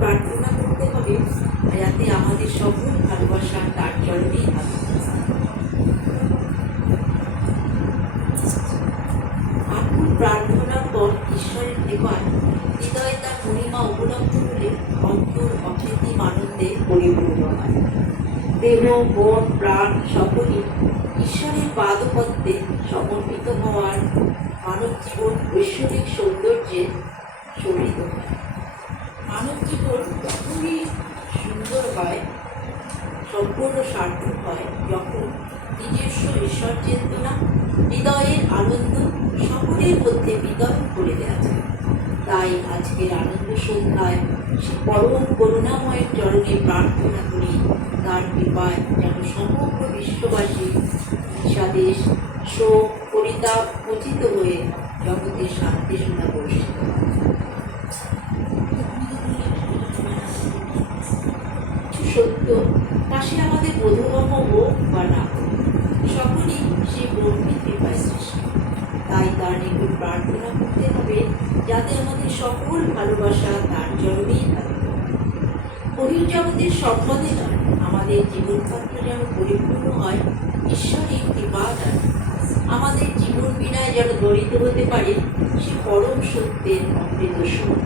প্রার্থনা করতে হবে যাতে আমাদের সকল ভালোবাসা তার চরণেই থাকে। আকুল প্রার্থনার পর ঈশ্বরের কৃপায় হৃদয়ে তার মহিমা উপলব্ধ হলে অন্তর অকৃত্রিম আনন্দে পরিপূর্ণ হয়। দেহ মন প্রাণ সকলই ঈশ্বরের পাদপদ্মে সমর্পিত হওয়ার মানব জীবন ঐশ্বরিক সৌন্দর্যে শোভিত হয়। মানব জীবন খুবই সুন্দর হয়, সম্পূর্ণ সার্থক হয় যখন নিজস্ব ঈশ্বর চেতনা হৃদয়ের আনন্দ সকলের মধ্যে বিতরণ করে দেওয়া যায়। তাই আজকের আনন্দ সন্ধ্যায় সে পরম করুণাময়ের চরণে প্রার্থনা করি তার কৃপায় যেন সমগ্র বিশ্ববাসী স্বদেশ শোক পরিতাপ পতিত হয়ে জগতের শান্তি সুধা বর্ষিত। সত্য পাশে আমাদের বোধগম্য হোক বা না হোক, সকলেই সে ব্রহ্মের কৃপায় সৃষ্টি। তাই তার নিকট প্রার্থনা করতে হবে যাতে আমাদের সকল ভালোবাসা তার জন্যই থাকে। বহির্জগতের সম্পদে নয়, আমাদের জীবনপাত্র যেন পরিপূর্ণ হয় ঈশ্বরের কৃপা দ্বারা। আমাদের জীবন বিনায় যেন দরিদ্র হতে পারে সে পরম সত্যের অমৃত সুখ।